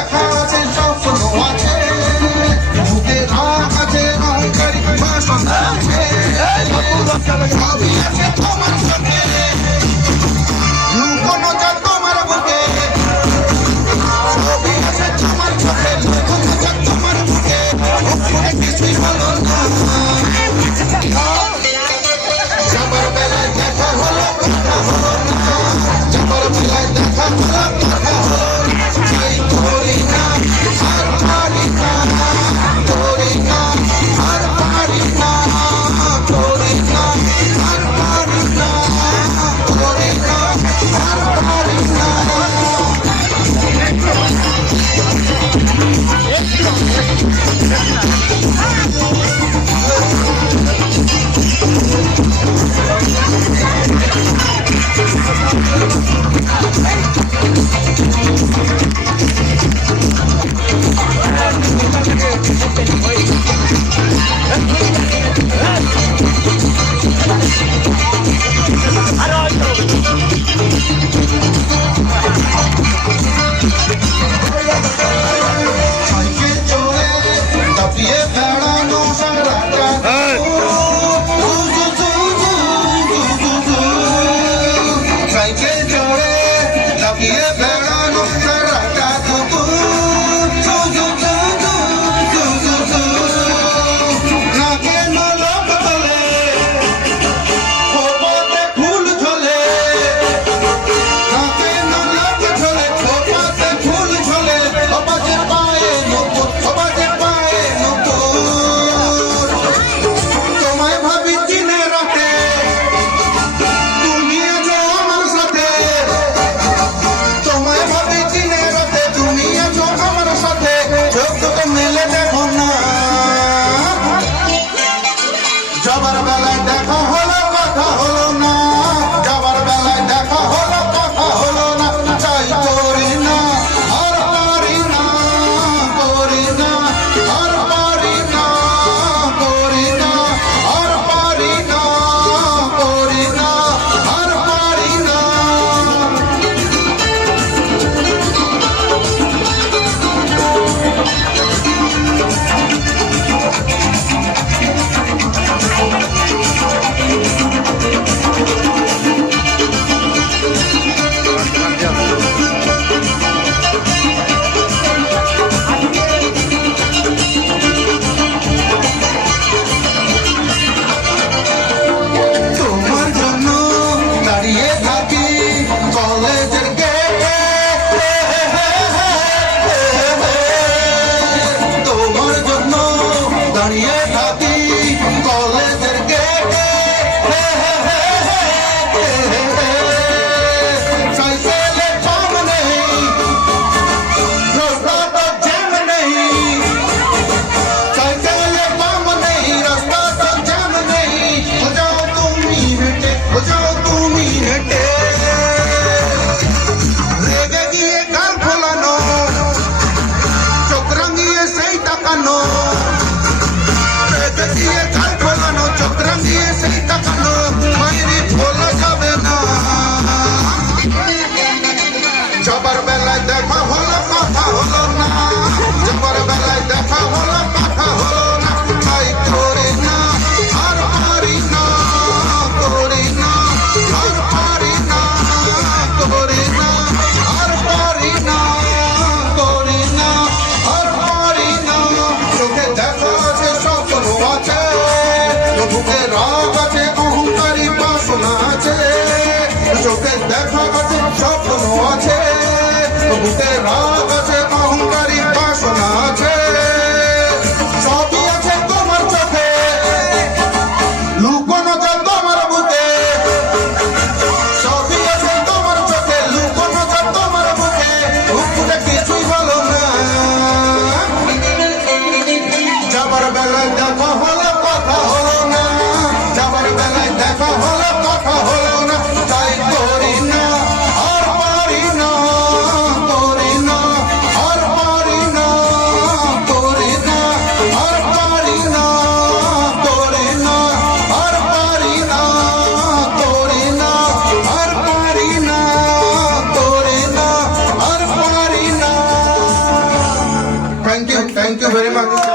দেখা আছে স্বপ্ন আছে বুকে রাগ আছে অহংকারী বাসনা আছে সবই আছে তোমার চোখে লুকোনো যা তোমার বুকে সবই আছে তোমার চোখে লুকোনো যা তোমার বুকে ওপরে কিছুই বলো না যাবার বেলায় দেখা হলো কথা হলো না যাবার বেলায় দেখা হলো কথা হলো না চাই করি না আর পারি না করি না আর পারি না করি না আর পারি না করি না আর পারি না সাইকেল চড়ে দাপিয়ে বেড়ানো সারাটা সাইকেল চড়ে দাপিয়ে বেড়ানো সারাটা নাকে নলক বলে খোপাতে ফুল ঝোলে নাকে নলক ঝোলে খোপাতে ফুল ঝোলে সবাজে পায়ে নতুন সবাজে পায়ে নতুন তোমায় ভাবি চিনে রাখে তুমি আছো আমার সাথে তোমায় ভাবি চিনে রাখে তুমি আছো আমার সাথে চোখ দুটো মেলে দেখো না যাবার বেলায় দেখা হলো কথা হলো না যাবার বেলায় দেখা হলো কথা হলো না চাই করি না আর পারি না করি না আর পারি না করি না আর পারি না করি না আর পারি না তোমার জন্য দাঁড়িয়ে থাকি কলেজের গেটে তোমার জন্য দাঁড়িয়ে থাকি কলেজের গেটে সাইকেলে পাম নেই রাস্তা তো জ্যাম নেই সাইকেলে পাম নেই রাস্তা তো জ্যাম নেই हो जाओ তুমি হেঁটে রেগে গিয়ে গাল ফোলানো চোখ রাঙিয়ে সেই তাকানো রেগে গিয়ে গাল ফোলানো চোখ রাঙিয়ে সেই তাকানো মায়েরি বলা যাবে না যাবার বেলায় দেখা হলো কথা হলো না যাবার বেলায় দেখা হলো কথা হলো না চাই করি না আর পারি না করি না আর পারি না করি না আর পারি না করি না আর পারি না চোখে দেখা আছে স্বপ্ন আছে বুকে রাগ আছে অহংকারী বাসনা আছে চোখে দেখা আছে স্বপ্ন আছে বুকে রাগ আছে অহংকারী বাসনা আছে সবই আছে তোমার চোখে লুকোনো যা তোমার বুকে সবই আছে তোমার চোখে লুকোনো যা তোমার বুকে উপরে কিছুই বলো না যাবার বেলায় দেখা হলো কথা হলো না যাবার বেলায় দেখা হলো কথা হলো না তাই করি না আর পারি না করি না আর পারি থাকতে